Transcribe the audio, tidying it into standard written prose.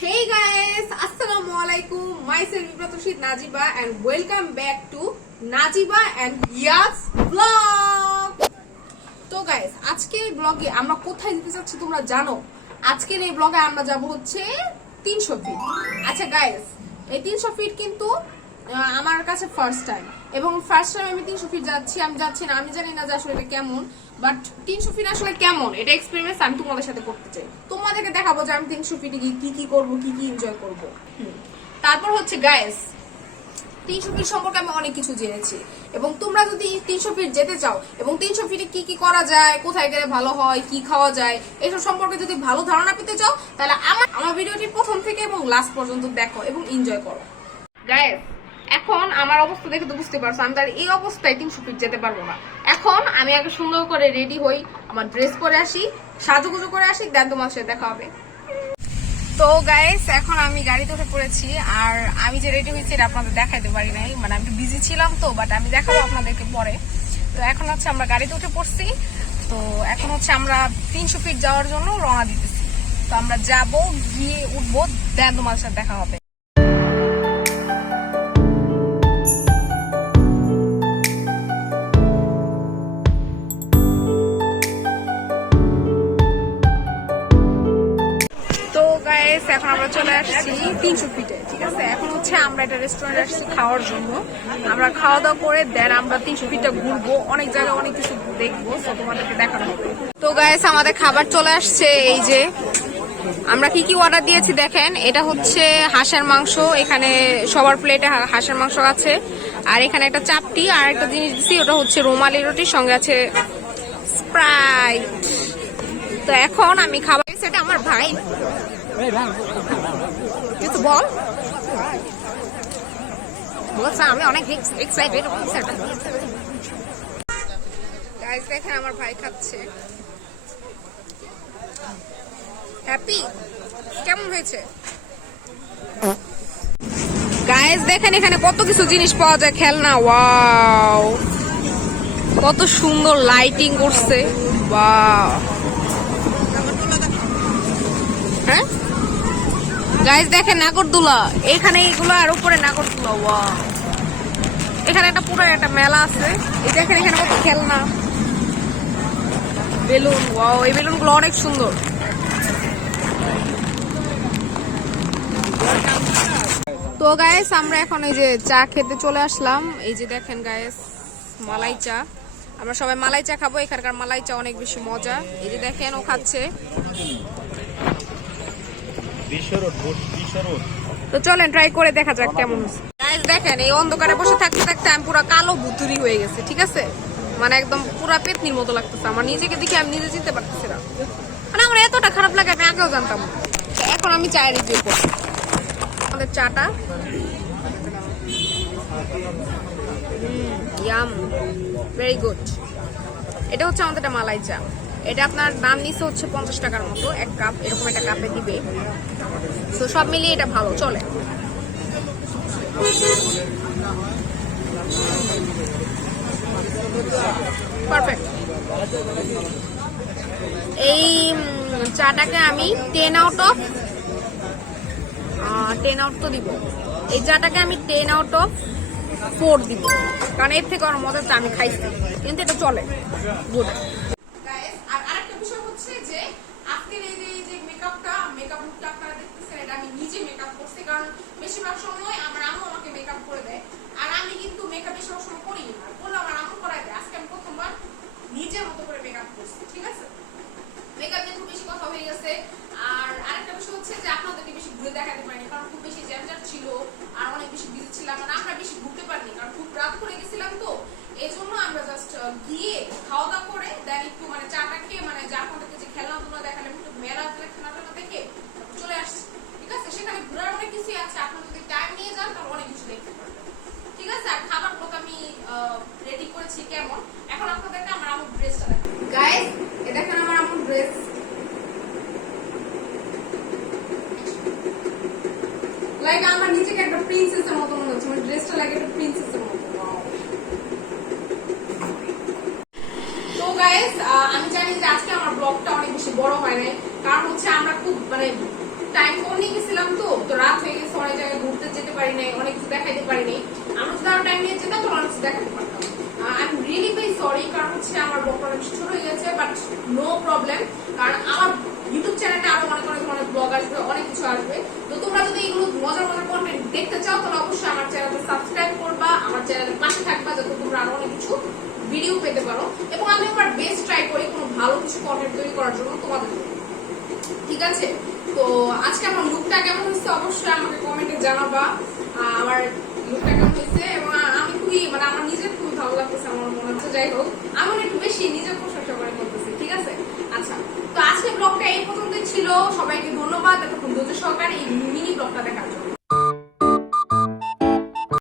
Hey guys, Assalamualaikum. Myself Ibratoshid Najiba and welcome back to Najiba and Yas vlog. তো guys আজকের এই ব্লগে আমরা কোথায় যেতে যাচ্ছি তোমরা জানো? আজকের এই ব্লগে আমরা যাব হচ্ছে 300 ফিট। আচ্ছা গাইস, এই 300 ফিট কিন্তু আমার কাছে ফার্স্ট টাইম, এবং ফার্স্ট টাইম আমি 300 ফিট যাচ্ছি। আমি যাচ্ছি না, আমি জানি না যে আসলে এটা কেমন, বাট 300 ফিট আসলে কেমন এটা এক্সপেরিয়েন্স আমি তোমাদের সাথে করতে চাই। তোমাদেরকে দেখাবো যে আমি 300 ফিটে গিয়ে কি কি করব, কি কি এনজয় করব। তারপর হচ্ছে গাইস 300 ফিট সম্পর্কে আমি অনেক কিছু জেনেছি, এবং তোমরা যদি 300 ফিট যেতে চাও এবং 300 ফিটে কি কি করা যায়, কোথায় গেলে ভালো হয়, কি খাওয়া যায়, এসব সম্পর্কে যদি ভালো ধারণা পেতে চাও তাহলে আমার ভিডিওটি প্রথম থেকে এবং লাস্ট পর্যন্ত দেখো এবং এনজয় করো। গাইস এখন আমার অবস্থা দেখে তো বুঝতে পারছো আমি তার এই অবস্থায় 300 ফিট যেতে পারবো না। এখন আমি আগে সুন্দর করে রেডি হই, আমার ড্রেস পরে আসি, সাজুগুজু করে আসি, দেন তোমার সাথে দেখা হবে। তো গাইস এখন আমি গাড়িতে উঠে পড়েছি, আর আমি যে রেডি হয়েছি এটা আপনাদের দেখাইতে পারি নাই, মানে আমি বিজি ছিলাম তো, বাট আমি দেখাবো আপনাদেরকে পরে। তো এখন হচ্ছে আমরা গাড়িতে উঠে পড়ছি, তো এখন হচ্ছে আমরা 300 ফিট যাওয়ার জন্য রওনা দিতেছি। তো আমরা যাব, গিয়ে উঠবো, দেন তোমাদের সাথে দেখা হবে। এখন আমরা চলে আসছি 300 ফিটে, ঠিক আছে। এখন হচ্ছে আমরা একটা রেস্টুরেন্টে আসছি খাওয়ার জন্য। আমরা খাওয়া দাওয়া করে দেন আমরা 300 ফিটটা ঘুরবো, অনেক জায়গায় অনেক কিছু দেখবো, তো তোমাদেরকে দেখানো হবে। তো গাইস আমাদের খাবার চলে আসছে, এই যে আমরা কি কি অর্ডার দিয়েছি দেখেন। এটা হচ্ছে হাঁসের মাংস, এখানে সবার প্লেটে হাঁসের মাংস আছে, আর এখানে একটা চাপটি, আর একটা জিনিস দিচ্ছি ওটা হচ্ছে রুমালি রুটির সঙ্গে আছে স্প্রাইট। তো এখন আমি খাবার, সেটা আমার ভাই বল বলছে, আমি অনেক এক্সাইটেড। গাইস দেখেন আমার ভাই খাচ্ছে, হ্যাপি। কেমন হয়েছে গাইস? দেখেন এখানে কত কিছু জিনিস পাওয়া যায়, খেলনা। ওয়াও, কত সুন্দর লাইটিং করছে। ওয়াও, হ্যাঁ গাইস দেখেন নাগরদোলা, এখানে এগুলো আর উপরে নাগরদোলা। ওয়াও, এখানে একটা পুরো একটা মেলা আছে। এই দেখেন এখানে কত খেলনা, বেলুন। ওয়াও, এই বেলুন গুলো অনেক সুন্দর। তো গাইস আমরা এখন এই যে চা খেতে চলে আসলাম। এই যে দেখেন গাইস মালাই চা, আমরা সবাই মালাই চা খাবো। এখানকার মালাই চা অনেক বেশি মজা। এই যে দেখেন ও খাচ্ছে। তো চলেন ট্রাই করে দেখা যাক কেমন। গাইস দেখেন এই অন্ধকারে বসে থাকতে থাকতে আমি পুরো কালো ভুতুরি হয়ে গেছে, ঠিক আছে। মানে একদম পুরো পেতনির মতো লাগতেছে আমার নিজেকে দেখে, আমি নিজে চিনতে পারতেছি না। মানে আমার এতটা খারাপ লাগে আমি আগেও জানতাম না। এখন আমি চায়ের রিভিউ করব আমাদের চাটা। Yum, very good. এটা হচ্ছে আমাদের একটা মালাই চা। এটা আপনার দাম নিচে হচ্ছে 50 টাকার মতো, এক কাপ এরকম একটা কাপে দিবে। তো সব মিলিয়ে এটা ভালো চলে। পারফেক্ট। এই চাটাকে আমি 10 আউট অফ 10 আউট তো দিব। এই চাটাকে আমি 10 আউট অফ 4 দিব, কারণ এর থেকে আমার মজাটা আমি খাইছি, কিন্তু এটা চলে, গুড। আর আরেকটা বিষয় হচ্ছে যে আজকের এই যে মেকআপটা, মেকআপ লুকটা আপনারা দেখতেছেন, এটা আমি নিজে মেকআপ করছি, কারণ বেশিরভাগ সময় আমার আম্মু আমাকে মেকআপ করে দেয়, আর আমি কিন্তু মেকআপ বেশিরভাগ সময় করি না, বললে আমার আম্মু করায় দেয়। আজকে আমি প্রথমবার নিজের মতো করে মেকআপ করছি, ঠিক আছে। মেকআপ নিয়ে খুব বেশি কথা হয়ে গেছে। আর আরেকটা বিষয় হচ্ছে যে আপনাদেরকে বেশি ঘুরে দেখাতে পারিনি, কারণ খুব বেশি জ্যামজাট ছিল আর অনেক বেশি বিজি ছিলাম, মানে আমরা বেশি ঘুরতে পারিনি, কারণ খুব রাত করে গেছিলাম। তো এই জন্য আমরা জাস্ট গিয়ে খাওয়া দাওয়া করে দেন একটু মানে চাটা খেয়ে, মানে যা আপনাদেরকে যে খেলনাগুলো দেখালাম একটু মেলা খেলনাটা দেখে চলে আসছি, ঠিক আছে। সেখানে ঘোরার অনেক কিছু আছে, আপনারা যদি টাইম নিয়ে যান তাহলে অনেক কিছু দেখতে পারবেন, ঠিক আছে। আর খাবার মতো আমি রেডি করেছি কেমন, এখন আপনাদেরকে আমার আম্মুর ড্রেসটা দেখাই। গাইস এই দেখেন আমার আম্মুর ড্রেস, লাইক আমার নিজেকে একটা প্রিন্সেসের মতো মনে হচ্ছে, আমার ড্রেসটা লাগে একটা প্রিন্সেসের মতো। তো গাইস আমি জানি যে আজকে আমার ব্লগটা অনেক বেশি বড় হয় নাই, কারণ হচ্ছে আমরা খুব মানে টাইম কম নিয়ে গেছিলাম, অনেক জায়গায় ঘুরতে যেতে পারি নাই, অনেক কিছু দেখাইতে পারি নাই। আমরা যদি আরো টাইম নিয়ে যেতাম তো অনেক কিছু দেখাতে পারতাম। I am really very sorry, কারণ হচ্ছে আমার ব্লগটা অনেক ছোট হয়ে গেছে, বাট নো প্রবলেম, কারণ আমার ইউটিউব চ্যানেলে আরো অনেক অনেক অনেক ব্লগ আসবে, অনেক কিছু আসবে। তো তোমরা যদি এগুলো মজার মজার কন্টেন্ট দেখতে চাও তাহলে অবশ্যই আমার চ্যানেলটা সাবস্ক্রাইব করবা, আমার চ্যানেলের পাশে থাকবা, যাতে তোমরা আরো অনেক কিছু ভিডিও পেতে পারো। এবং আমি আমার বেস্ট ট্রাই করি কোনো ভালো কিছু কন্টেন্ট তৈরি করার জন্য তোমাদের জন্য, ঠিক আছে? তো আজকে আমার লুকটা কেমন হয়েছে অবশ্যই আমাকে কমেন্টে জানাবা। আমার লুকটা কেমন হয়েছে, এবং আমি খুবই মানে আমার নিজের খুবই ভালো লাগতেছে, আমার মনে হচ্ছে। যাই হোক,